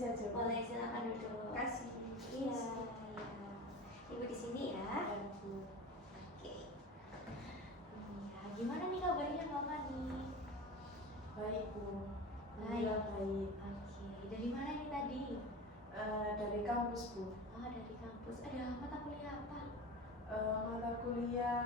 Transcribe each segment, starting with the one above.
saja. Boleh, silakan duduk. Kasih. Iya, iya. Ibu di sini ya. Bu. Oke. Ya, gimana nih kabarnya Mbak Fani? Baik Bu. Baik. Alhamdulillah baik. Oke. Dari mana nih tadi? Dari kampus Bu. Oh, dari kampus. Ada mata kuliah apa? Mata kuliah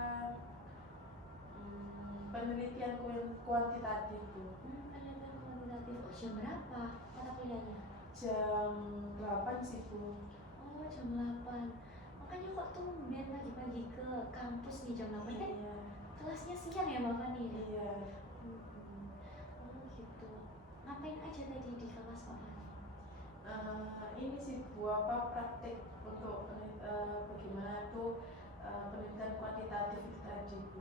penelitian kuantitatif Bu. Penelitian kuantitatif. Oh, jam berapa mata kuliahnya? Jam 8 sih Bu. Oh, jam 8. Makanya kok tumben pagi-pagi ke kampus nih jam 8 kan? Iya. Kelasnya siang ya Mbak Fani? Iya. Oh gitu. Ngapain aja tadi di kelas Mbak Fani? Ini sih Bu, praktek untuk bagaimana tuh penelitian kuantitatif itu tadi Bu. Gitu.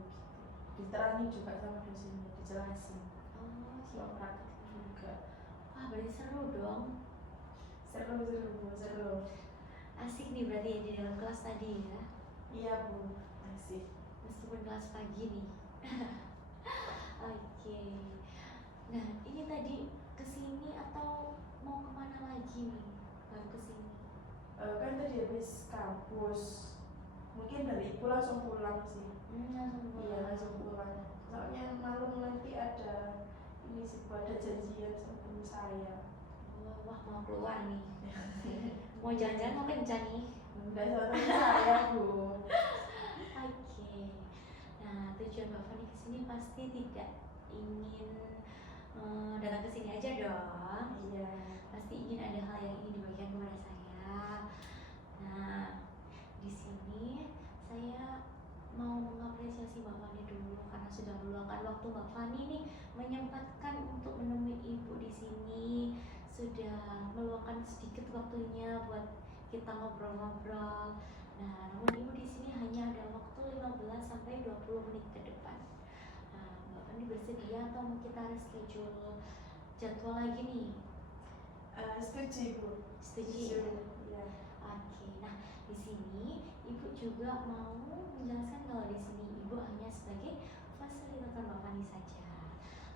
Diterangin juga sama dosennya, dijelasin. Oh, Soal praktek juga. Wah, berarti seru dong. Seru Bu, seru. Asik nih berarti ya di dalam kelas tadi ya. Iya Bu, asik. Meskipun kelas pagi nih. Oke. Nah, ini tadi kesini atau mau kemana lagi nih? Baru kesini. Kan tadi habis kampus, mungkin dari itu langsung pulang sih. Langsung pulang. Iya, langsung pulang. Soalnya malam nanti ada ini sih, ada janjian sama teman saya. Wah, mau keluar nih. Mau jalan-jalan mau kencan nih. Udah sama teman saya Bu. Oke. Nah, tujuan Mbak Fani kesini pasti tidak ingin datang ke sini aja dong. Iya. Pasti ingin ada hal yang ingin dibagikan kepada saya. Nah, di sini saya mau mengapresiasi Mbak Fani dulu karena sudah meluangkan waktu Mbak Fani nih menyempatkan untuk menemui Ibu di sini, sudah meluangkan sedikit waktunya buat kita ngobrol-ngobrol. Nah, namun Ibu di sini hanya ada waktu 15 sampai 20 menit ke depan. Nah, Mbak Fani bersedia atau mau kita reschedule jadwal lagi nih? Setuju Bu. Setuju. Iya. Oke, nah di sini Ibu juga mau menjelaskan kalau di sini Ibu hanya sebagai fasilitator Mbak Fani saja.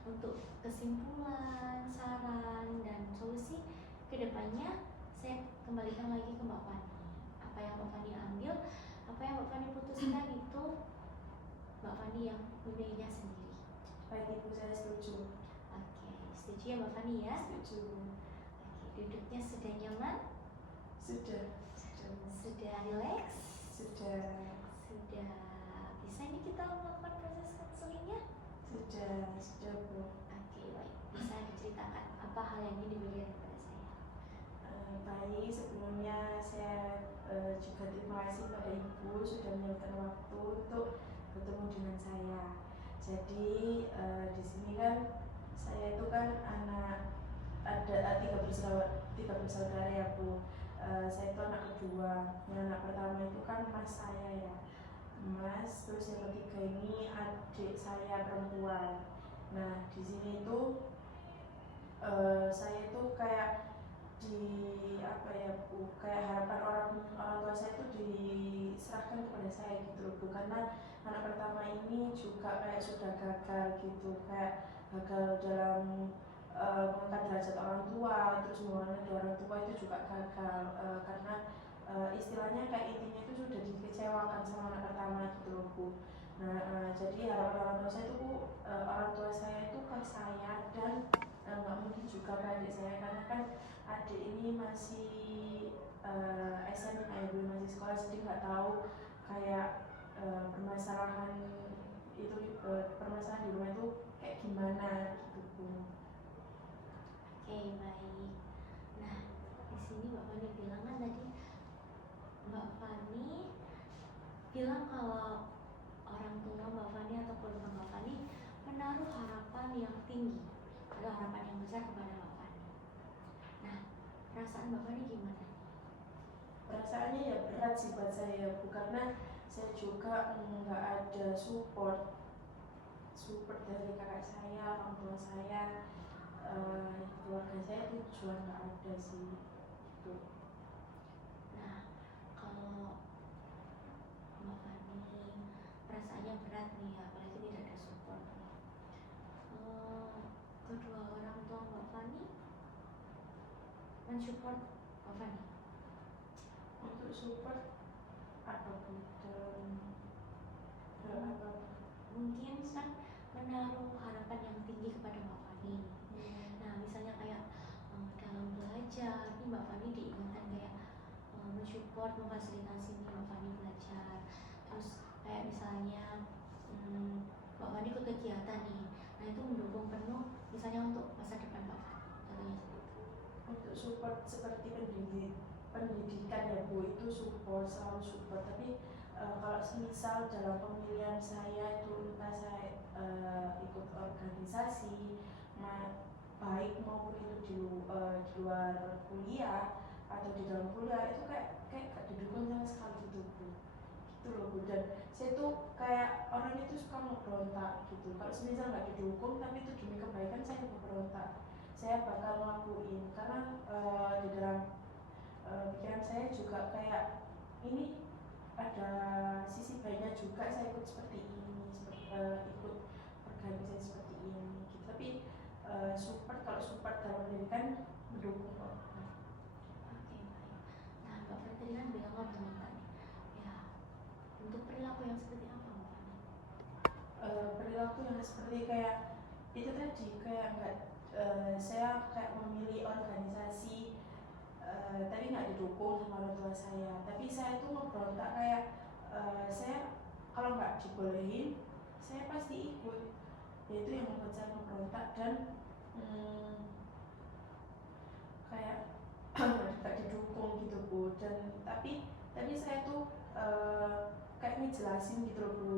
Untuk kesimpulan, saran, dan solusi kedepannya saya kembalikan lagi ke Mbak Fani. Apa yang Mbak Fani ambil, apa yang Mbak Fani putuskan itu Mbak Fani yang memilihnya sendiri. Baik Ibu, saya setuju. Oke, setuju ya Mbak Fani ya? Setuju. Oke, duduknya sudah nyaman? Sudah. Sudah relax? Sudah. Bisa ini kita melakukan proses konselingnya? Sudah Bu. Oke, baik. Bisa diceritakan apa hal yang ingin diberikan kepada saya? Baik, sebelumnya saya juga terima kasih pada Ibu sudah menyempatkan waktu untuk bertemu dengan saya. Jadi di sini kan saya itu kan ada tiga bersaudara ya Bu. Saya itu anak kedua. Yang anak pertama itu kan mas saya ya, mas. Terus yang ketiga ini adik saya perempuan. Nah di sini itu saya itu kayak apa ya Bu, kayak harapan orang tua saya itu diserahkan kepada saya gitu loh Bu, karena anak pertama ini juga kayak sudah gagal gitu, kayak gagal dalam mengangkat derajat orang tua, terus mengenai orang tua itu juga gagal karena istilahnya kayak intinya itu sudah dikecewakan sama anak pertama gitu loh Bu. Nah jadi harapan orang tua saya itu Bu, orang tua saya itu ke saya dan nggak mungkin juga ke adik saya karena kan adik ini masih SMA ya belum masih sekolah, jadi nggak tahu kayak permasalahan permasalahan di rumah itu kayak gimana gitu Bu. Oke, baik. Nah, di sini Mbak Fani bilang kan tadi Mbak Fani bilang kalau orang tua Mbak Fani atau keluarga Mbak Fani menaruh harapan yang tinggi, ada harapan yang besar kepada Mbak Fani. Nah, perasaan Mbak Fani gimana? Perasaannya ya berat sih buat saya Bu, karena saya juga nggak ada support dari kakak saya, orang tua saya, keluarga saya itu juga nggak ada sih gitu. Nah, kalau Mbak Fani perasaannya berat nih, apalagi tidak ada support nih. Kedua orang tua Mbak Fani mensupport Mbak Fani? Untuk support apa Bu? Dalam apa? Mungkin kan menaruh harapan yang tinggi kepada Mbak Fani. Nah, misalnya kayak dalam belajar, nih Mbak Fani diingatkan kayak mensupport, memfasilitasi nih Mbak Fani belajar. Terus kayak misalnya Mbak Fani ikut kegiatan nih, nah itu mendukung penuh misalnya untuk masa depan Mbak Fani. Contohnya seperti itu. Untuk support seperti pendidikan ya Bu, itu support, selalu support. Tapi kalau semisal dalam pemilihan saya itu entah saya ikut organisasi baik maupun itu di luar kuliah atau di dalam kuliah, itu kayak gak didukung sama sekali gitu Bu, gitu loh Bu. Dan saya tuh kayak orang itu suka memberontak gitu. Kalau semisal nggak didukung tapi itu demi kebaikan, saya memberontak, saya bakal ngelakuin. Karena di dalam pikiran saya juga kayak ini ada sisi baiknya juga, saya ikut seperti ini, ikut organisasi seperti ini gitu. Tapi support, kalau support dalam pendidikan mendukung kok. Oke, baik. Nah, Mbak Fani tadi kan bilang memberontak nih. Ya, untuk perilaku yang seperti apa Mbak Fani? Perilaku yang seperti kayak itu tadi, kayak nggak saya kayak memilih organisasi tapi nggak didukung sama orang tua saya, tapi saya tuh memberontak kayak saya kalau nggak dibolehin saya pasti ikut. Yaitu yang membuat saya memberontak. Dan kayak nggak didukung gitu Bu. Dan tapi saya tuh kayak ngejelasin gitu loh Bu,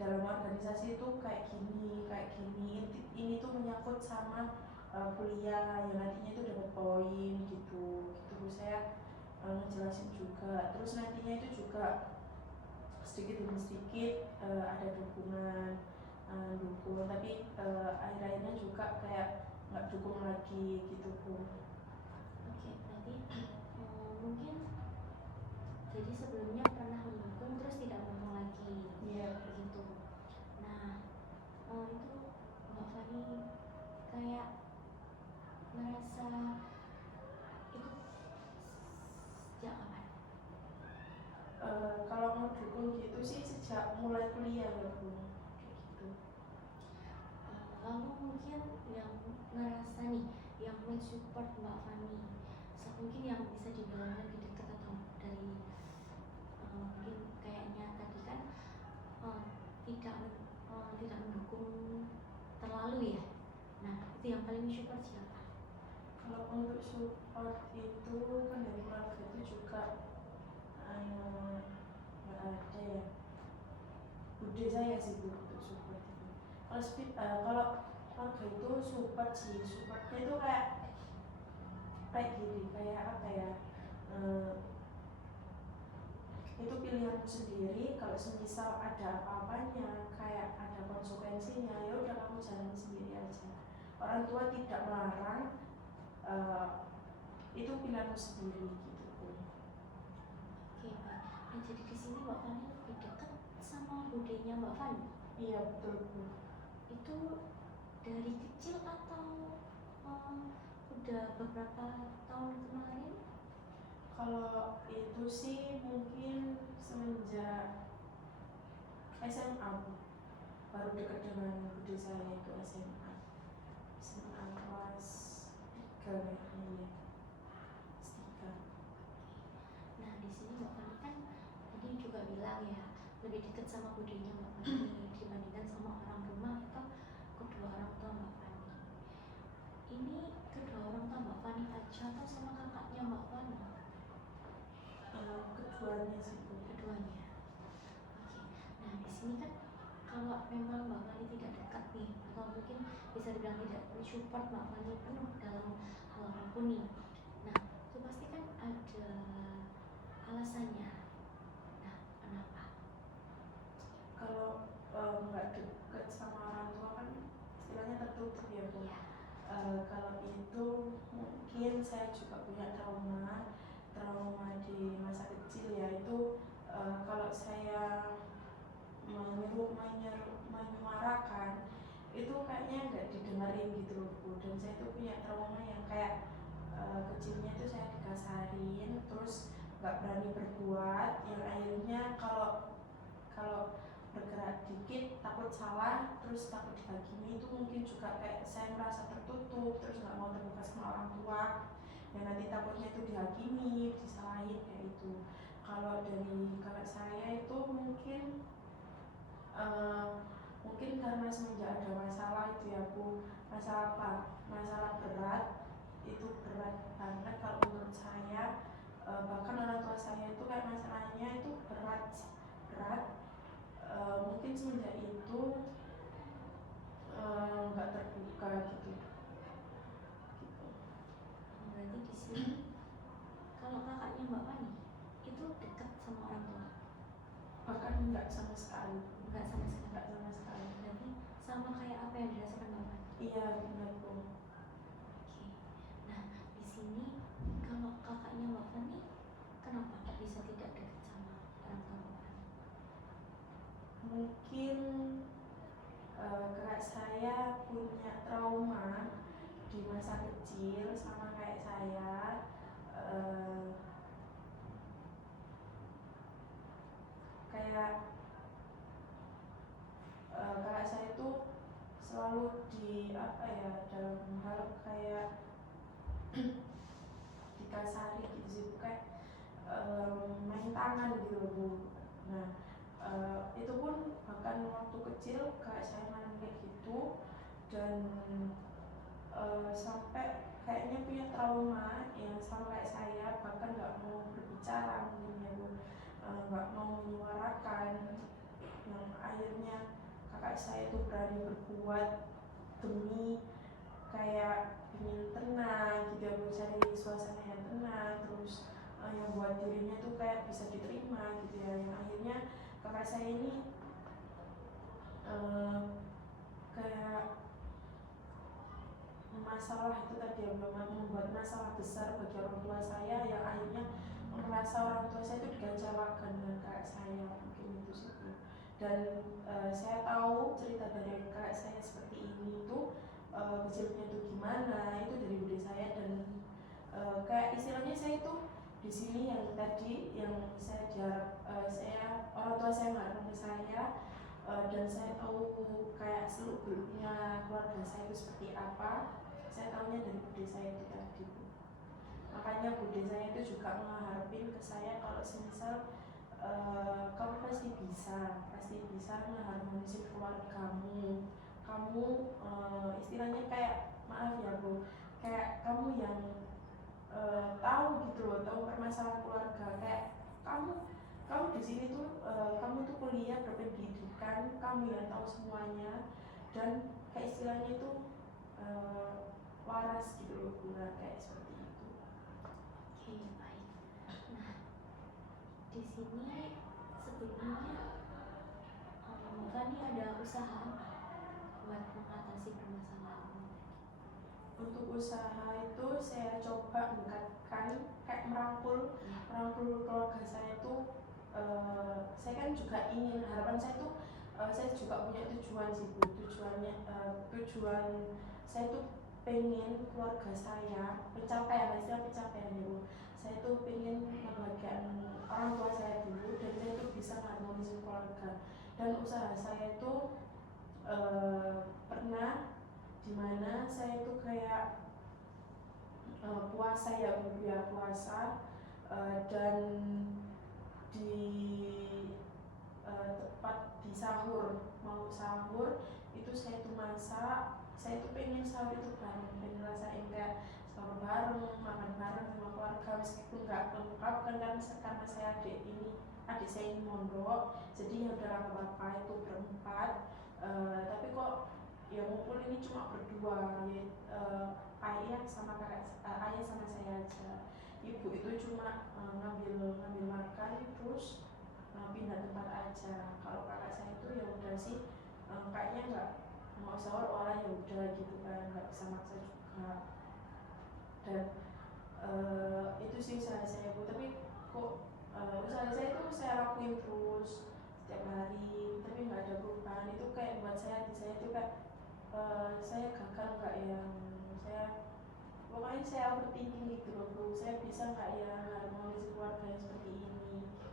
dalam organisasi itu kayak gini, ini tuh menyangkut sama kuliah yang nantinya itu dapat poin gitu Bu. Saya ngejelasin juga, terus nantinya itu juga sedikit demi sedikit ada dukungan, dukung. Tapi akhir-akhirnya juga kayak nggak dukung lagi gitu Bu. Oke, berarti mungkin jadi sebelumnya pernah mendukung terus tidak mendukung lagi. Iya. Begitu. Nah, itu Mbak Fani kayak merasa itu sejak kapan? Kalau mau dukung gitu sih sejak mulai kuliah ya Bu, kayak gitu. Lalu mungkin yang ngerasa nih, yang mensupport Mbak Fani, mungkin yang bisa dibilang lebih dekat atau dari mungkin kayaknya tadi kan tidak mendukung terlalu ya. Nah, itu yang paling mensupport siapa? Kalau untuk support itu kan dari keluarga itu juga nggak ada ya. Bude saya sih Bu untuk support itu. Kalau keluarga itu support sih, supportnya itu kayak gini, kayak apa ya, itu pilihanmu sendiri. Kalau semisal ada apa-apanya, kayak ada konsekuensinya, ya udah kamu jalan sendiri aja. Orang tua tidak melarang, itu pilihanmu sendiri gitu Bu. Oke, Mbak. Nah, jadi di sini Mbak Fani lebih dekat sama budenya Mbak Fani. Iya betul Bu. Itu dari kecil atau udah beberapa tahun kemarin? Kalau itu sih mungkin semenjak SMA Bu, baru dekat dengan bude saya itu SMA kelas 3 kayaknya ya, kelas 3. Nah, di sini Mbak Fani kan tadi juga bilang ya lebih dekat sama budenya Mbak Fani dibandingkan sama orang rumah atau kedua orang tua Mbak Fani. Ini kedua orang tua Mbak Fani aja atau sama kakaknya Mbak Fani? Keduanya sih Bu. Keduanya. Oke. Nah, di sini kan kalau memang Mbak Fani tidak dekat nih, atau mungkin bisa dibilang tidak mensupport Mbak Fani penuh dalam hal apapun nih. Nah, itu pasti kan ada alasannya. Nah, kenapa? Kalau nggak deket sama orang tua kan istilahnya tertutup ya Bu. Ya. Kalau itu mungkin saya juga punya trauma di masa kecil ya. Itu kalau saya menyuarakan itu kayaknya nggak didengerin gitu loh Bu. Dan saya tuh punya trauma yang kayak kecilnya tuh nggak berani berbuat, yang akhirnya kalau kalau bergerak dikit takut salah, terus takut dihakimi. Itu mungkin juga kayak saya merasa tertutup, terus nggak mau terbuka sama orang tua, yang nanti takutnya itu dihakimi, disalahin kayak itu. Kalau dari kakak saya itu eh, mungkin karena semenjak ada masalah itu ya Bu, masalah apa? Masalah berat, itu berat banget kalau menurut saya. Bahkan orang tua saya itu kayak masalahnya itu berat. Mungkin semenjak itu nggak terbuka gitu. Berarti di sini kalau kakaknya Mbak Fani itu dekat sama orang tua? Bahkan nggak sama sekali. Nggak sama sekali. Nggak sama sekali. Berarti sama kayak apa yang dirasakan Mbak Fani? Iya benar Bu. Oke. Nah di sini kalau kakaknya Mbak Fani kenapa kok bisa tidak dekat sama orang tua Mbak Fani? Mungkin kakak saya punya trauma di masa kecil sama kayak saya. Kayak kakak saya itu selalu di apa ya, dalam hal kayak dikasari gitu sih, kayak main tangan gitu loh Bu. Nah itu pun bahkan waktu kecil kakak saya main kayak gitu, dan sampai kayaknya punya trauma yang sama kayak saya, bahkan nggak mau berbicara mungkin ya Bu, nggak mau menyuarakan, yang akhirnya kakak saya itu berani berbuat demi kayak ingin tenang gitu ya Bu, cari suasana yang tenang, terus yang buat dirinya tuh kayak bisa diterima gitu ya, yang akhirnya kakak saya ini kayak masalah itu tadi yang membuat masalah besar bagi orang tua saya, yang akhirnya merasa orang tua saya itu dikecewakan dengan kakak saya, mungkin itu sih Bu. Dan saya tahu cerita dari kakak saya seperti ini itu kecilnya itu gimana, itu dari bude saya, dan kayak istilahnya saya itu di sini yang tadi yang saya saya orang tua saya nggak ke saya, dan saya tahu kayak seluk beluknya keluarga saya itu seperti apa. Saya tahunya dari bude saya itu tadi Bu. Makanya bude saya itu juga mengharapin ke saya kalau semisal kamu pasti bisa mengharmonisir keluargamu. Kamu istilahnya kayak, maaf ya Bu, kayak kamu yang tahu gitu loh, tahu permasalahan keluarga. Kayak kamu di sini tuh kamu tuh kuliah berpendidikan, kamu yang tahu semuanya, dan kayak istilahnya itu waras gitu loh Bu, kayak seperti itu. Oke, baik. Nah, di sini sebelumnya Mbak Fani ada usaha buat mengatasi permasalahan ini? Untuk usaha itu saya coba mendekatkan, kayak merangkul keluarga saya itu. Saya kan juga ingin, harapan saya itu saya juga punya tujuan sih Bu. Tujuan saya itu pengen keluarga saya pencapaian, istilah pencapaian ya Bu. Saya itu pengen membahagiakan orang tua saya dulu, dan saya itu bisa mengharmonisir keluarga. Dan usaha saya itu pernah dimana saya itu kayak puasa ya Bu ya, puasa, dan di tepat di sahur, mau sahur itu saya itu masak. Saya itu pengen sahur itu bareng, pengen ngerasain kayak sahur bareng, makan bareng sama keluarga, meskipun nggak lengkap kan, karena saya adik saya ini mondok, jadi ya udah nggak apa-apa itu berempat. Tapi kok yang ngumpul ini cuma berdua ya, ayah sama ayah sama saya aja. Ibu itu cuma ngambil makan, terus pindah tempat aja. Kalau kakak saya itu ya udah sih, kayaknya nggak mau sahur, orang ya udah gitu kan, nggak bisa maksa juga. Dan itu sih usaha saya Bu, tapi kok usaha saya itu saya lakuin terus setiap hari, tapi nggak ada perubahan. Itu kayak buat saya, hati saya itu kayak saya gagal nggak ya, saya pokoknya saya overthinking gitu loh Bu, saya bisa nggak ya harmonis keluarga yang seperti ini gitu.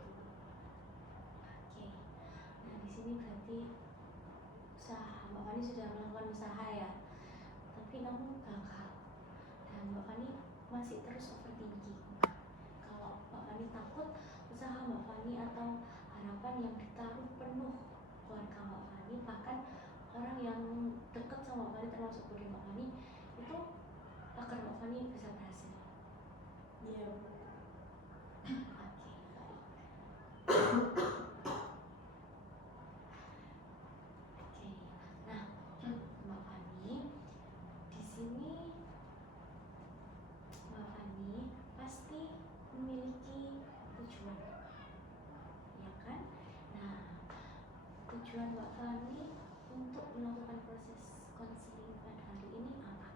Oke. Nah, di sini berarti usaha Mbak Fani sudah melakukan usaha ya, tapi namun gagal. Dan Mbak Fani masih terus overthinking. Kalau Mbak Fani takut usaha Mbak Fani atau harapan yang ditaruh penuh keluarga Mbak Fani, bahkan orang yang dekat sama Mbak Fani termasuk keluarga Mbak Fani itu, agar Mbak Fani bisa berhasil. Iya Bu. Oke, baik. Oke, nah Mbak Fani, di sini Mbak Fani pasti memiliki tujuan, ya kan? Nah, tujuan Mbak Fani untuk melakukan proses konseling pada hari ini apa?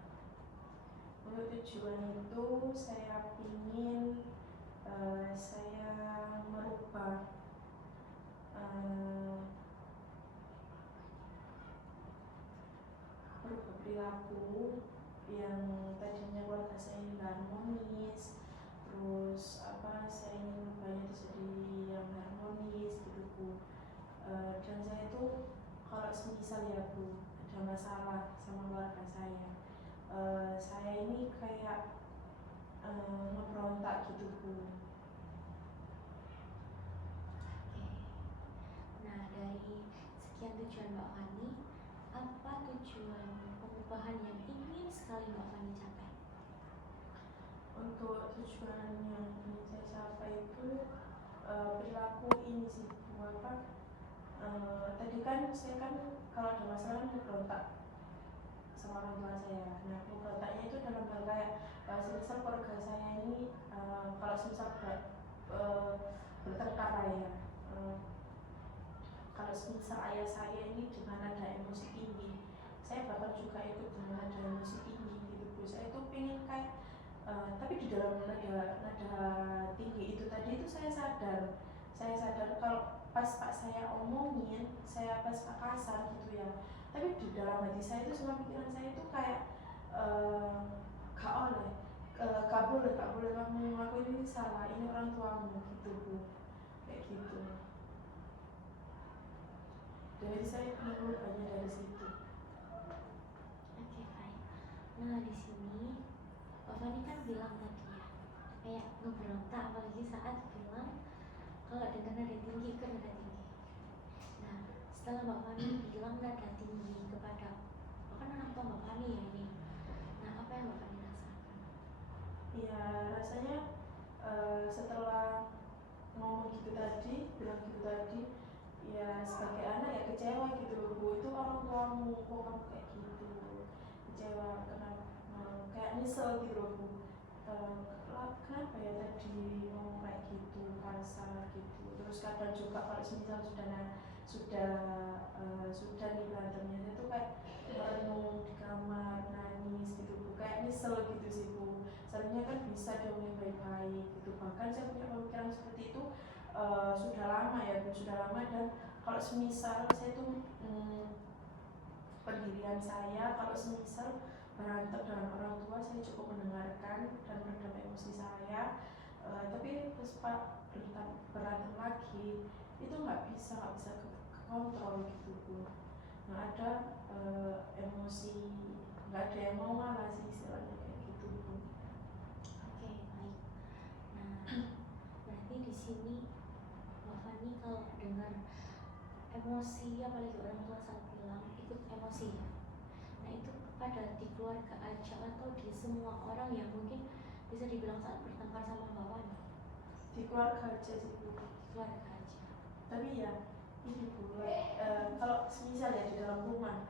Untuk tujuan itu saya ingin saya merubah perilaku yang tadinya keluarga saya ini nggak harmonis, terus saya ingin rubahnya itu jadi yang harmonis gitu Bu. Dan saya itu kalau semisal ya Bu ada masalah sama keluarga saya ini kayak ngeberontak gitu Bu. Oke. Nah, dari sekian tujuan Mbak Fani, apa tujuan perubahan yang ingin sekali Mbak Fani capai? Untuk tujuan yang ingin saya capai itu perilaku ini sih Bu, tadi kan saya kan kalau ada masalah kan berontak sama orang tua saya. Nah berontaknya itu dalam hal kayak semisal keluarga saya ini kalau semisal bertengkar lah ya, kalau semisal ayah saya ini dengan ada emosi tinggi, saya bakal juga ikut dengan ada emosi tinggi gitu Bu. Saya itu pengen kayak tapi di dalam nada tinggi itu tadi itu saya sadar kalau pas Pak saya omongin, saya pas Pak kasar gitu ya, tapi di dalam hati saya itu semua pikiran saya itu kayak gak oleh, gak boleh kamu ngelakuin ini, salah, ini orang tuamu gitu Bu, kayak gitu. Jadi saya ingin merubahnya dari situ. Oke, baik. Nah, di sini Mbak Fani kan bilang tadi ya, kayak ngeberontak apalagi saat bilang kalau dengar nada tinggi ke nada tinggi. Nah, setelah Mbak Fani bilang nada tinggi kepada bahkan orang tua Mbak Fani ya ini, nah apa yang Mbak Fani rasakan? Ya rasanya setelah ngomong gitu tadi, bilang gitu tadi, ya sebagai anak ya kecewa gitu loh Bu, itu orang tuamu kok kamu kayak gitu, kecewa kenapa, kayak nyesel gitu loh Bu. Kenapa ya tadi ngomong kayak gitu, kasar gitu. Terus kadang juga kalau misal sudah nih berantemnya itu kayak merenung di kamar, nangis gitu Bu, kayak nyesel gitu sih Bu. Seharusnya kan bisa dong yang baik-baik gitu. Bahkan saya punya pemikiran seperti itu sudah lama ya Bu, sudah lama. Dan kalau semisal saya tuh pendirian saya, kalau semisal berantem dengan orang tua, saya cukup mendengarkan dan meredam emosi saya. Tapi terus Pak berantem lagi, itu nggak bisa ke kontrol gitu Bu. Nggak ada emosi, nggak ada yang mau ngalah sih istilahnya kayak gitu Bu. Oke, baik. Nah, berarti di sini Mbak Fani kalau dengar emosi apalagi orang tua saat bilang ikut emosi ya. Nah, itu pada di keluarga aja atau di semua orang yang mungkin bisa dibilang saat bertengkar sama Mbak Fani? Di keluarga aja sih Bu. Di keluarga aja. Tapi ya ini Bu, kalau semisal ya di dalam rumah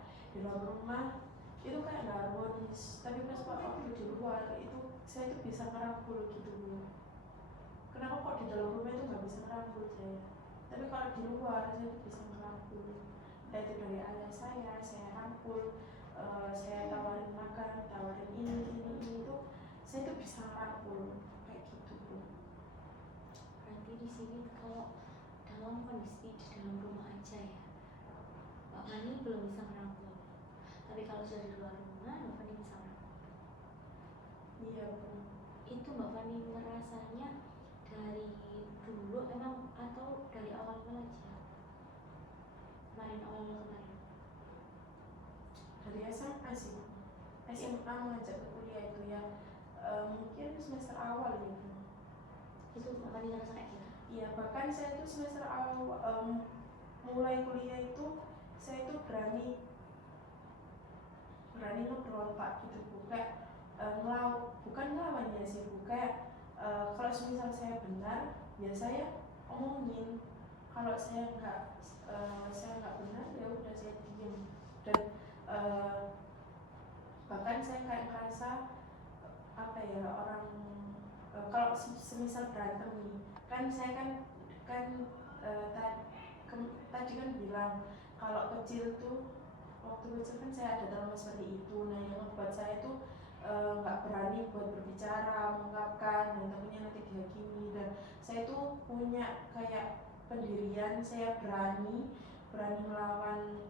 itu kayak nggak harmonis. Tapi pas waktu di luar itu saya itu bisa ngerangkul gitu Bu. Kenapa kok di dalam rumah itu nggak bisa ngerangkul saya? Tapi kalau di luar saya itu bisa ngerangkul. Entah itu dari ayah saya rangkul, saya tawarin makan, tawarin ini itu, saya itu bisa ngerangkul kayak gitu Bu. Berarti di sini kalau dalam kondisi di dalam rumah aja ya, Mbak Fani belum bisa merangkul. Tapi kalau sudah di luar rumah, Mbak Fani bisa merangkul. Iya rasanya dari dulu emang atau dari awal aja? Kemarin awal kemarin. Dari SMA sih, SMA mengajak ke kuliah itu ya, mungkin semester awal gitu. Itu Mbak Fani ngerasa kayak gitu? Iya, bahkan saya tuh semester awal mulai kuliah itu saya tuh berani ngeberontak gitu, bukan bukan ngelawan ya sih, bukan kalau misal saya benar ya saya omongin, kalau saya nggak benar ya udah saya diem. Dan bahkan saya kayak ngerasa apa ya, orang kalau semisal berantem nih kan, saya kan tadi kan bilang kalau kecil tuh, waktu kecil kan saya ada trauma seperti itu. Nah, yang membuat saya tuh nggak berani buat berbicara, mengungkapkan, dan takutnya nanti dihakimi. Dan saya tuh punya kayak pendirian, saya berani melawan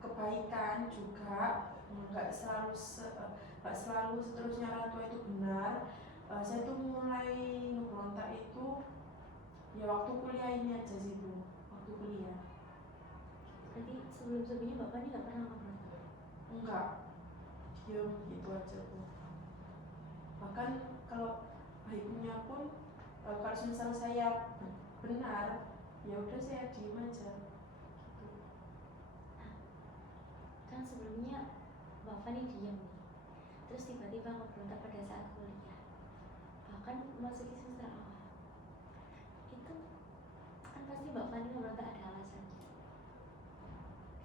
kebaikan juga, nggak selalu seterusnya orang tua itu benar. Saya tuh mulai ngeberontak itu ya waktu kuliah ini aja sih Bu, waktu kuliah. Berarti sebelum-sebelumnya Mbak Fani nggak pernah ngeberontak? Enggak, diem gitu aja Bu. Bahkan kalau baiknya pun kalau misalnya saya benar ya udah saya diem aja gitu. Kan sebelumnya Mbak Fani diam nih, terus tiba-tiba ngeberontak pada saat kuliah, bahkan memasuki semester awal. Itu kan pasti Mbak Fani ngeberontak ada alasannya.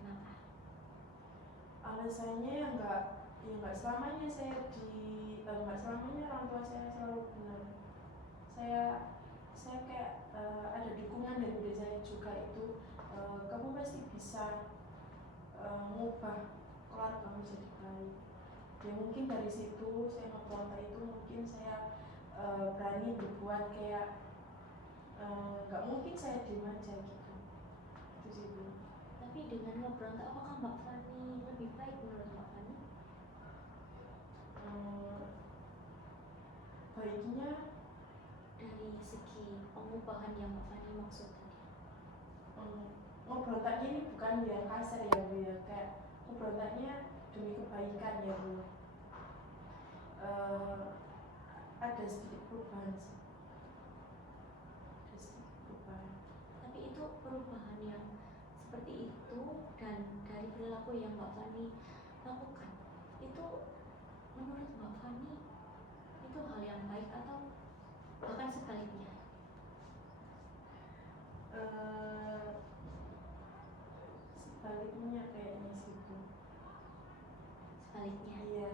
Kenapa? Alasannya ya nggak selamanya nggak selamanya orang tua saya selalu benar. Saya kayak ada dukungan dari budaya saya juga itu, kamu pasti bisa mengubah keluarga menjadi baik. Ya mungkin dari situ saya ngeberontak itu, mungkin saya berani berbuat kayak nggak mungkin saya diem aja gitu. Itu sih Bu. Tapi dengan ngeberontak, apakah Mbak Fani lebih baik menurut Mbak Fani? Baiknya Dari segi pengubahan yang Mbak Fani maksud tadi. ngeberontaknya ini bukan yang kasar ya Bu ya, kayak ngeberontaknya demi kebaikan ya Bu. Ada sedikit perubahan sih. Ada sedikit perubahan. Tapi itu perubahan yang seperti itu dan dari perilaku yang Mbak Fani lakukan, itu menurut Mbak Fani itu hal yang baik atau bahkan sebaliknya? Sebaliknya kayaknya sih Bu. Sebaliknya. Iya.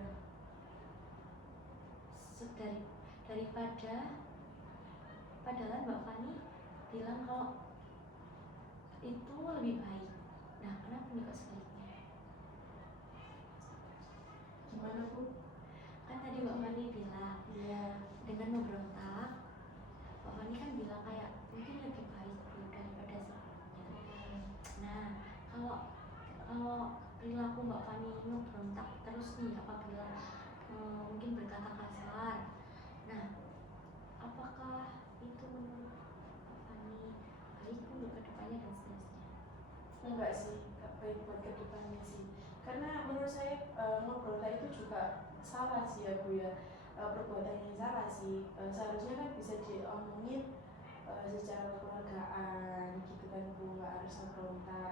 Daripada padahal Mbak Fani bilang kalau itu lebih baik. Nah, kenapa nih kok sebaliknya? Gimana Bu? Kan tadi Mbak Fani bilang Iya. dengan memberontak, Mbak Fani kan bilang kayak mungkin lebih baik daripada sebelumnya. Nah, kalau perilaku Mbak Fani memberontak terus nih, apabila mungkin berkata kasar, nah apakah itu menurut Mbak Fani baik untuk kedepannya dan seterusnya? Enggak sih, enggak baik buat kedepannya sih. Karena menurut saya ngeberontak itu juga salah sih ya Bu ya. Perbuatan yang salah sih. Seharusnya kan bisa diomongin secara kekeluargaan gitu kan Bu, nggak harus ngeberontak.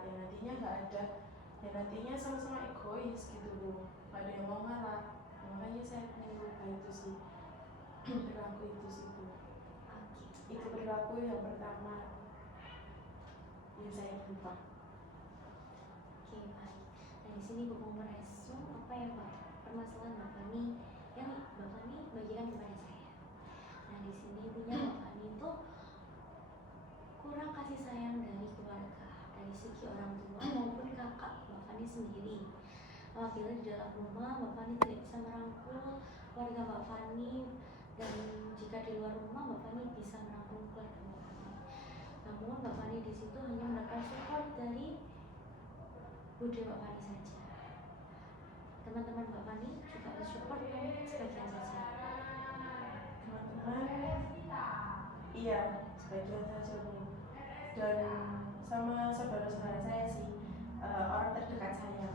Yang nantinya sama-sama egois gitu Bu. Nggak ada yang mau ngalah. Makanya saya ingin merubah itu sih. Perilaku itu sih Bu. Itu perilaku yang pertama yang saya ubah. Oke, baik. Nah, di sini mau meresum apa yang permasalahan Mbak Fani yang Mbak Fani bagikan kepada saya. Nah, di sini intinya Mbak Fani itu kurang kasih sayang dari keluarga, dari segi orang tua maupun kakak Mbak Fani sendiri. Apabila di dalam rumah Mbak Fani tidak bisa merangkul keluarga Mbak Fani, dan jika di luar rumah Mbak Fani bisa merangkul keluarga Mbak Fani. Namun Mbak Fani di situ hanya mendapatkan support dari bude Mbak Fani saja. Teman-teman Mbak Fani juga support sebagian saja. Teman-teman Iya, sebagian saja Bu. Dan sama saudara-saudara saya sih, orang terdekat saya.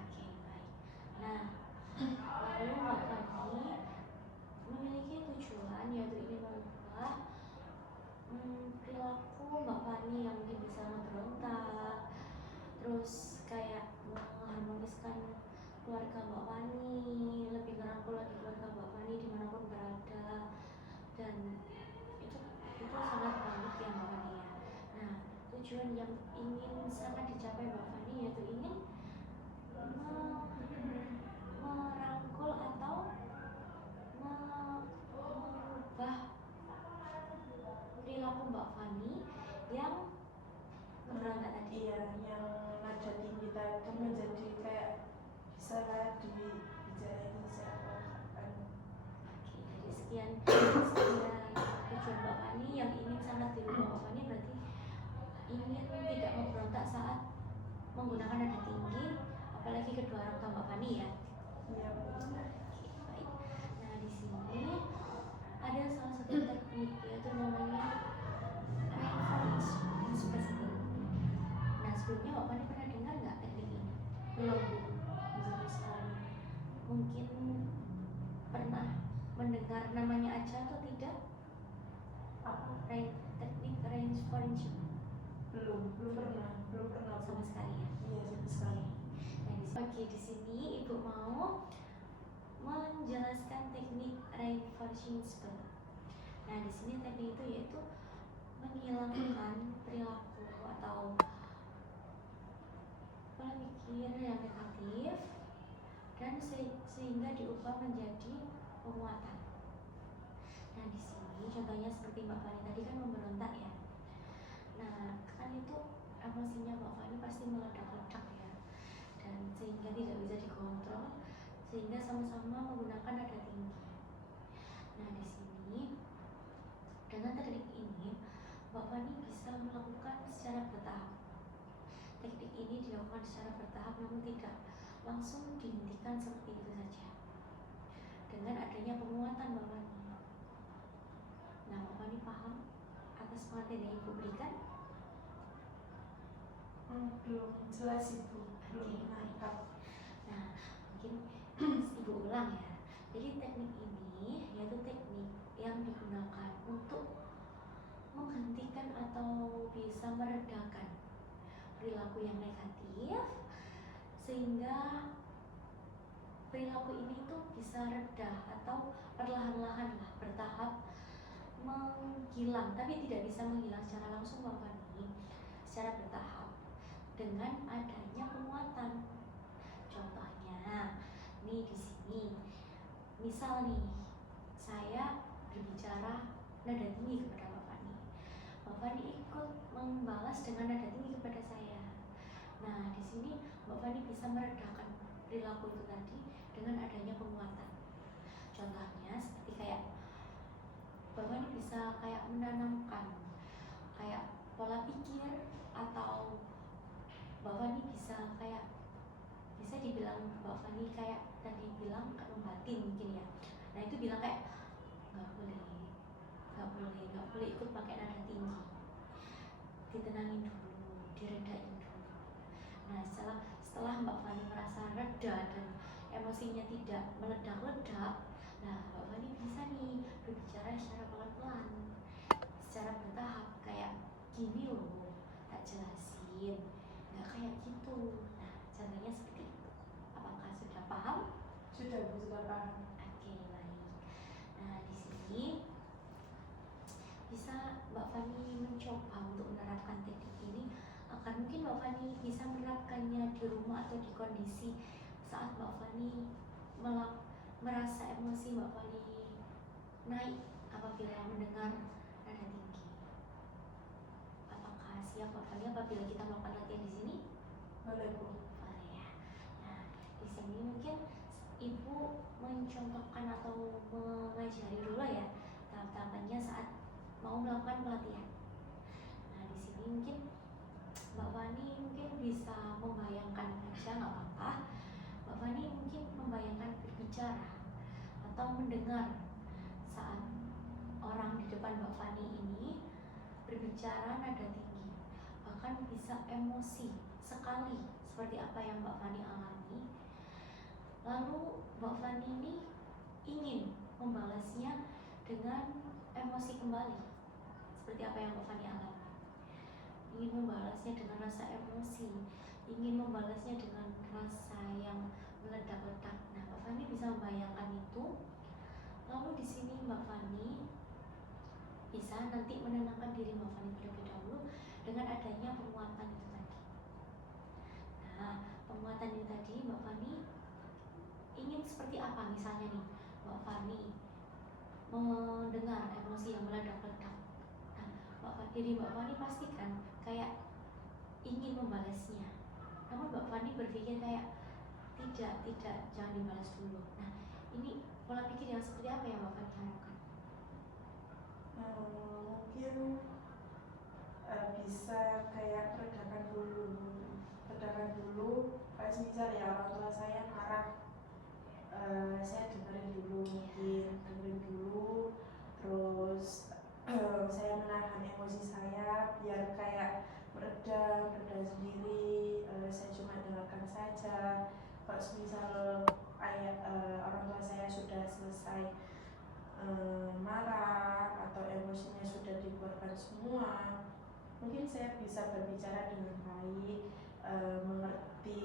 Oke, baik. Nah, lalu Mbak Fani memiliki tujuan yaitu ingin merubah perilaku Mbak Fani yang mungkin bisa memberontak, terus kayak mengharmoniskan keluarga Mbak Fani, lebih ngerangkul lagi keluarga Mbak Fani dimanapun berada, dan itu sangat baik ya Mbak Fani ya. Nah, tujuan yang ingin sangat dicapai Mbak Fani yaitu ingin merangkul atau mengubah perilaku Mbak Fani yang memberontak tadi. Iya, yang nada tinggi tadi menjadi kayak bisa dibicarain secara Oke, dari sekian tujuan Mbak Fani yang ingin sangat dirubah Mbak Fani berarti ingin tidak memberontak saat menggunakan nada tinggi, apalagi kedua orang tua Mbak Fani ya. Iya Bu. Oke, baik. Nah, di sini ada salah satu teknik yaitu namanya reinforcement principle. Nah, sebelumnya Mbak Fani pernah dengar nggak teknik ini? Belum Bu, belum sekali. Mungkin pernah mendengar namanya aja atau tidak? Apa? Teknik reinforcement. Belum pernah Sama sekali ya. Iya, sama sekali. Nah, di sini Ibu mau menjelaskan teknik reinforcement. Nah, di sini teknik itu yaitu menghilangkan perilaku atau pola pikir yang negatif dan sehingga diubah menjadi penguatan. Nah, di sini contohnya seperti Mbak Fani tadi kan memberontak ya. Nah, kan itu emosinya Mbak Fani pasti meledak-ledak ya, dan sehingga tidak bisa dikontrol, sehingga sama-sama menggunakan nada tinggi. Nah, di sini dengan teknik ini Mbak Fani bisa melakukan secara bertahap. Teknik ini dilakukan secara bertahap namun tidak langsung dihentikan seperti itu saja. Dengan adanya penguatan Mbak Fani. Nah, Mbak Fani paham atas pengertian yang Ibu berikan? Belum jelas Ibu, belum Oke, nangkap. Nah, mungkin Ibu ulang ya. Jadi teknik ini yaitu teknik yang digunakan untuk menghentikan atau bisa meredakan perilaku yang negatif, sehingga perilaku ini tuh bisa reda atau perlahan-lahan lah bertahap menghilang, tapi tidak bisa menghilang secara langsung Mbak Fani, secara bertahap dengan adanya penguatan. Contohnya nih di sini, misal nih saya berbicara nada tinggi kepada Mbak Fani, Mbak Fani ikut membalas dengan nada tinggi kepada saya. Nah, di sini Mbak Fani bisa meredakan perilaku itu tadi dengan adanya penguatan. Contohnya seperti kayak Mbak Fani bisa kayak menanamkan kayak pola pikir, atau Mbak Fani bisa kayak bisa dibilang Mbak Fani kayak tadi bilang kayak membatin mungkin ya. Nah, itu bilang kayak nggak boleh ikut pakai nada tinggi, ditenangin dulu, diredain dulu. Nah, setelah Mbak Fani merasa reda dan emosinya tidak meledak-ledak, nah Mbak Fani bisa nih berbicara secara pelan-pelan, secara bertahap, kayak gini loh, tak jelasin, nggak kayak gitu. Nah, contohnya seperti itu. Apakah sudah paham? Sudah Bu, sudah paham. Oke, baik. Nah, di sini bisa Mbak Fani mencoba untuk menerapkan teknik ini agar mungkin Mbak Fani bisa menerapkannya di rumah atau di kondisi saat Mbak Fani merasa emosi Mbak Fani naik apabila mendengar nada tinggi. Apakah siap Mbak Fani apabila kita melakukan latihan di sini? Boleh Bu. Boleh ya. Nah, di sini mungkin Ibu mencontohkan atau mengajari dulu ya tahap-tahapannya saat mau melakukan pelatihan. Nah, di sini mungkin Mbak Fani mungkin bisa membayangkan aja, nggak apa-apa. Mbak Fani mungkin membayangkan berbicara atau mendengar saat orang di Mbak Fani ini berbicara nada tinggi, bahkan bisa emosi sekali seperti apa yang Mbak Fani alami. Lalu Mbak Fani ini ingin membalasnya dengan emosi kembali seperti apa yang Mbak Fani alami. Ingin membalasnya dengan rasa emosi, ingin membalasnya dengan rasa yang meledak-ledak. Nah, Mbak Fani bisa membayangkan itu. Lalu di sini Mbak Fani bisa nanti menenangkan diri Mbak Fani terlebih dahulu dengan adanya penguatan itu tadi. Nah, penguatan ini tadi Mbak Fani ingin seperti apa? Misalnya nih, Mbak Fani mendengar emosi yang meledak-ledak. Nah, diri Mbak Fani pastikan kayak ingin membalasnya. Namun Mbak Fani berpikir kayak tidak, jangan dibalas dulu. Nah, ini pola pikir yang seperti apa yang Mbak Fani harapkan? Mungkin bisa kayak redakan dulu pas misal ya orang tua saya marah, saya dengerin dulu, terus saya menahan emosi saya biar kayak mereda sendiri. Saya cuma dengarkan saja. Kalau misal orang tua saya sudah selesai marah atau emosinya sudah dikeluarkan semua, mungkin saya bisa berbicara dengan baik, mengerti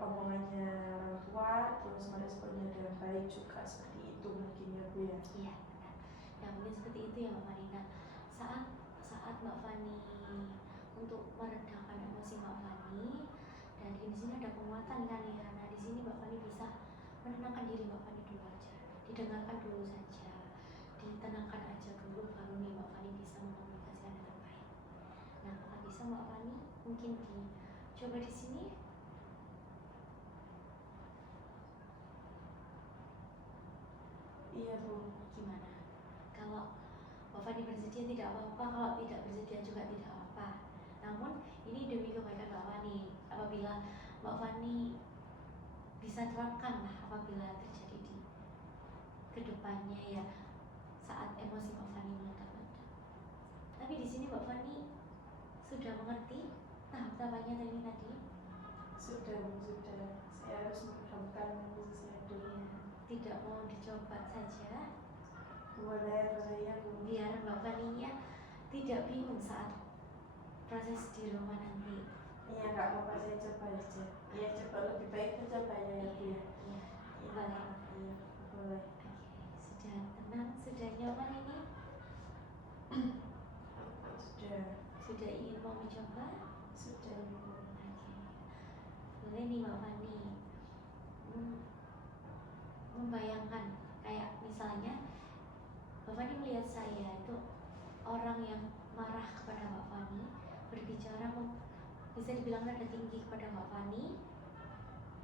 omongannya orang tua, terus meresponnya dengan baik juga, seperti itu mungkin ya Bu ya. Iya, benar. Ya mungkin seperti itu ya Mbak Fani. Nah, saat Mbak Fani untuk meredakan emosi Mbak Fani, dan di sini ada penguatan kan ya. Nah, di sini Mbak Fani bisa menenangkan diri Mbak Fani dulu aja, didengarkan dulu saja, ditenangkan aja dulu, baru nih Mbak Fani bisa mengkomunikasikan dengan baik. Nah, kalau bisa Mbak Fani mungkin dicoba di sini. Iya Bu. Gimana? Kalau Mbak Fani bersedia tidak apa-apa, kalau tidak bersedia juga tidak apa-apa. Namun ini demi kebaikan Mbak Fani. Apabila Mbak Fani bisa terapkan lah apabila terjadi di kedepannya ya, saat emosi Mbak Fani meledak-ledak. Tapi di sini Mbak Fani sudah mengerti tahap-tahapannya tadi? Sudah. Saya harus meredamkan emosi saya dulu. Tidak mau dicoba saja? Boleh ya Bu. Biar Mbak Faninya tidak bingung saat proses di rumah nanti. Iya, nggak apa-apa, saya coba aja. Iya, coba, lebih baik coba ya Bu ya. Iya, Boleh. Iya, boleh. Oke, sudah tenang, sudah nyaman ini? Sudah ingin mau mencoba? Sudah Bu. Oke, boleh nih Mbak Fani membayangkan kayak misalnya Mbak Fani melihat saya itu orang yang marah kepada Mbak Fani, berbicara bisa dibilang nada tinggi kepada Mbak Fani.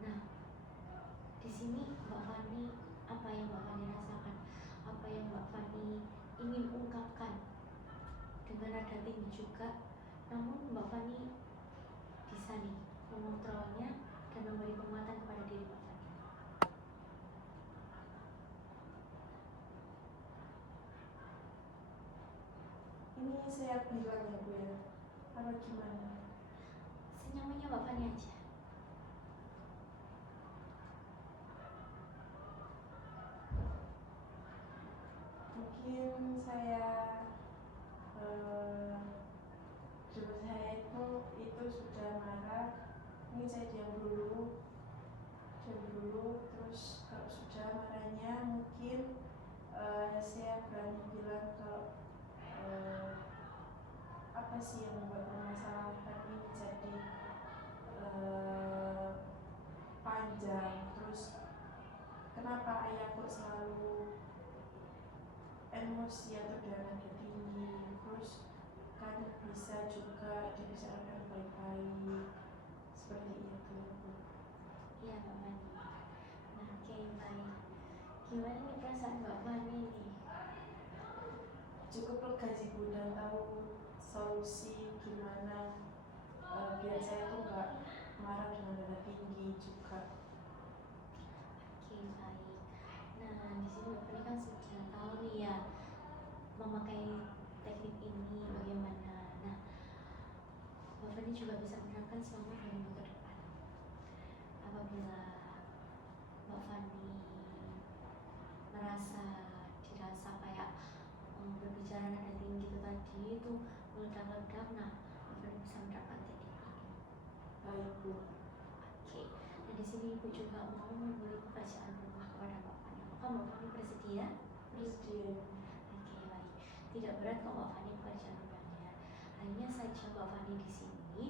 Nah, di sini Mbak Fani, apa yang Mbak Fani rasakan, apa yang Mbak Fani ingin ungkapkan dengan nada tinggi juga, namun Mbak Fani bisa nih mengontrolnya dan memberi penguatan kepada diri Mbak Fani. Ini saya bilang ya Bu ya, apa gimana? Senyamannya Mbak Fani aja. Mungkin saya dulu saya itu sudah marah. Ini saya diam dulu, terus kalau sudah marahnya mungkin saya berani bilang kalau apa sih yang membuat permasalahan ini jadi panjang, terus kenapa ayah kok selalu emosi atau dengan nada tinggi, terus kan bisa juga dibicarakan baik-baik, seperti itu. Iya Mbak Fani. Nah, oke, baik. Gimana nih perasaan Mbak Fani nih? Cukup lega sih Bu, dan tahu solusi gimana biar saya tuh nggak marah dengan nada tinggi juga. Oke, baik. Nah, di sini Mbak Fani kan sudah tahu nih ya merasa kayak berbicara nada tinggi itu tadi itu meledak-ledak, nah Mbak Fani bisa menerapkan teknik ini. Baik Bu. Oke, dan di sini Ibu juga mau memberi pekerjaan rumah kepada Mbak Fani. Apakah Mbak Fani bersedia? Bersedia. Oke, baik. Tidak berat kok Mbak Fani pekerjaan rumahnya. Hanya saja Mbak Fani di sini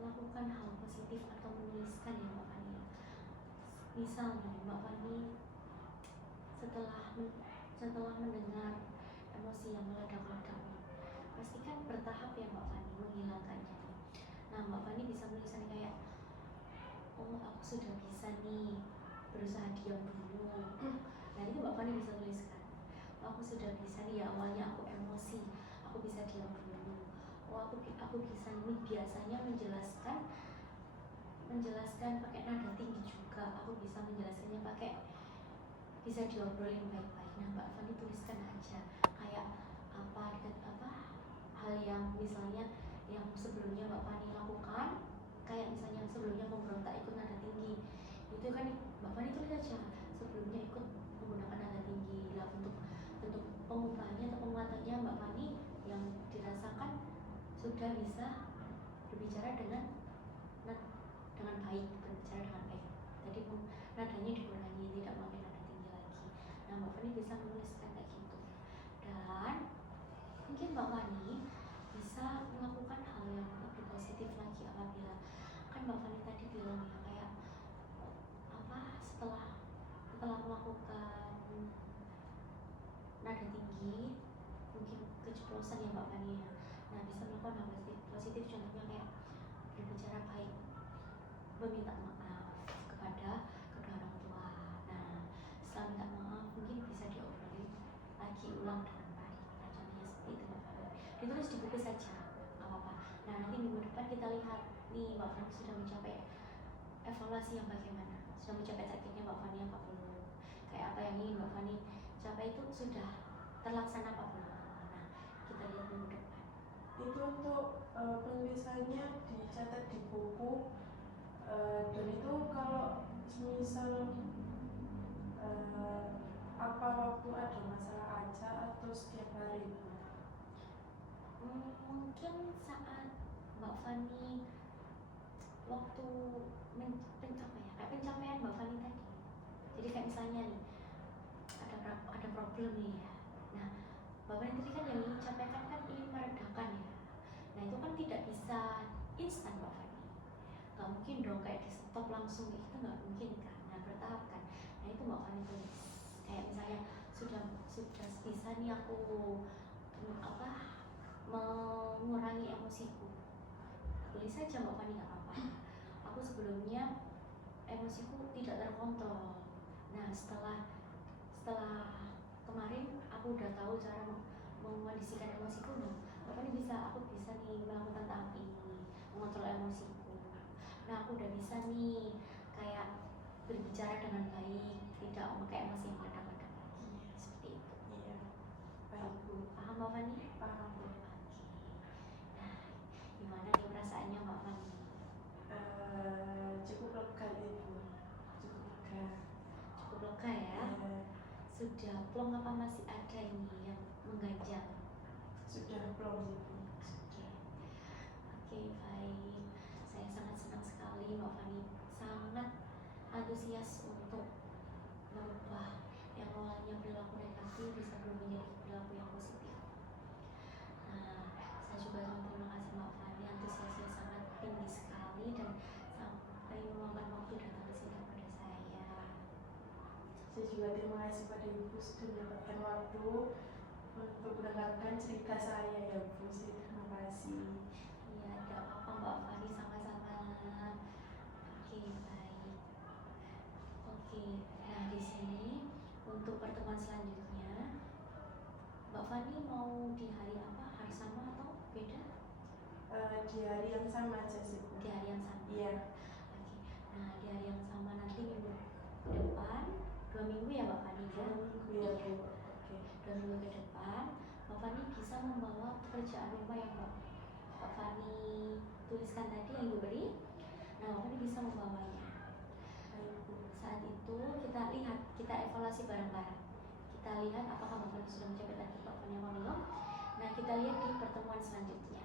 melakukan hal positif atau menuliskan ya Mbak Fani. Misalnya Mbak Fani setelah mendengar emosi yang meledak-ledak, pastikan bertahap ya Mbak Fani menghilangkannya. Nah Mbak Fani bisa menuliskan kayak, oh aku sudah bisa nih berusaha diam dulu. Nah itu Mbak Fani bisa tuliskan, oh, aku sudah bisa nih, ya awalnya aku emosi, aku bisa diam dulu. Oh aku bisa nih biasanya menjelaskan pakai nada tinggi juga, aku bisa menjelaskannya pakai, bisa diobrolin baik-baik. Nah Mbak Fani tuliskan aja kayak apa hal yang misalnya yang sebelumnya Mbak Fani lakukan, kayak misalnya sebelumnya memberontak ikut nada tinggi, itu kan Mbak Fani tulis aja sebelumnya ikut menggunakan nada tinggi. Lah untuk pengubahannya atau penguatannya Mbak Fani yang dirasakan sudah bisa berbicara dengan baik, berbicara dengan baik. Tadi nadanya dikurangi, tidak pakai nada tinggi lagi. Nah Mbak Fani bisa menuliskan kayak gitu. Dan mungkin Mbak Fani bisa melakukan hal yang lebih positif lagi apabila kan Mbak Fani tadi bilang ya kayak setelah melakukan nada tinggi mungkin keceplosan ya Mbak Fani ya. Nah bisa melakukan hal positif contohnya kayak berbicara baik, meminta maaf kepada kedua orang tua. Nah setelah minta maaf mungkin bisa diobrolin lagi ulang dengan baik. Nah contohnya seperti itu Mbak Fani, ditulis di buku saja nggak apa-apa. Nah nanti minggu depan kita lihat nih Mbak Fani sudah mencapai evaluasi yang bagaimana, sudah mencapai targetnya Mbak Fani apa belum, kayak apa yang ingin Mbak Fani capai itu sudah terlaksana apa belum. Nah kita lihat minggu depan. Itu untuk penulisannya dicatat di buku, dan itu kalau misal apa waktu ada masalah aja atau setiap hari? Mungkin saat Mbak Fani waktu pencapaian Mbak Fani tadi. Jadi kayak misalnya nih ada problem nih ya. Nah Mbak Fani tadi kan yang ingin capai kan ingin meredakan ya. Nah itu kan tidak bisa instan Mbak Fani. Gak mungkin dong kayak di stop langsung, itu gak mungkin kan. Nah bertahap kan. Nah itu Mbak Fani tulis kayak misalnya sudah bisa nih aku mengurangi emosiku, tulis saja Mbak Fani gak apa-apa. Aku sebelumnya emosiku tidak terkontrol. Nah setelah kemarin aku udah tahu cara mengkondisikan emosiku. Nah Mbak Fani aku bisa nih melakukan tahap ini, mengontrol emosiku. Nah aku udah bisa nih kayak berbicara dengan baik, tidak memakai emosi yang meledak-ledak lagi. Seperti itu. Iya. Baik Bu. Paham Mbak Fani? Paham Bu. Nah gimana nih perasaannya Mbak Fani? Cukup lega Ibu. Cukup lega ya. Sudah plong apa masih ada ini yang mengganjal? Sudah plong Ibu. Oke, baik. Saya sangat senang sekali Mbak Fani sangat antusias untuk merubah yang awalnya perilaku negatif bisa berubah menjadi perilaku yang positif. Nah, saya juga sangat terima kasih Mbak Fani, antusiasnya sangat tinggi sekali dan sampai meluangkan waktu datang ke sini kepada saya. Saya juga terima kasih pada Ibu sudah mendapatkan waktu untuk mendengarkan cerita saya ya Bu. Terima kasih. Iya, tidak apa-apa Mbak Fani, sama-sama. Oke, baik. Oke, nah di sini untuk pertemuan selanjutnya Mbak Fani mau di hari apa? Hari sama atau beda? Di hari yang sama aja sih Bu. Di hari yang sama? Iya. Oke, nah di hari yang sama nanti minggu depan, 2 minggu ya Mbak Fani ya? 2 minggu ya Bu. Oke, 2 minggu ke depan Mbak Fani bisa membawa pekerjaan rumah yang Mbak Fani tulis tuliskan tadi yang Ibu beri. Nah, Bapak Fani bisa membawanya. Saat itu kita lihat, kita evaluasi bareng-bareng. Kita lihat apakah Bapak Fani sudah mencapai target Bapak Fani apa belum. Nah, kita lihat di pertemuan selanjutnya.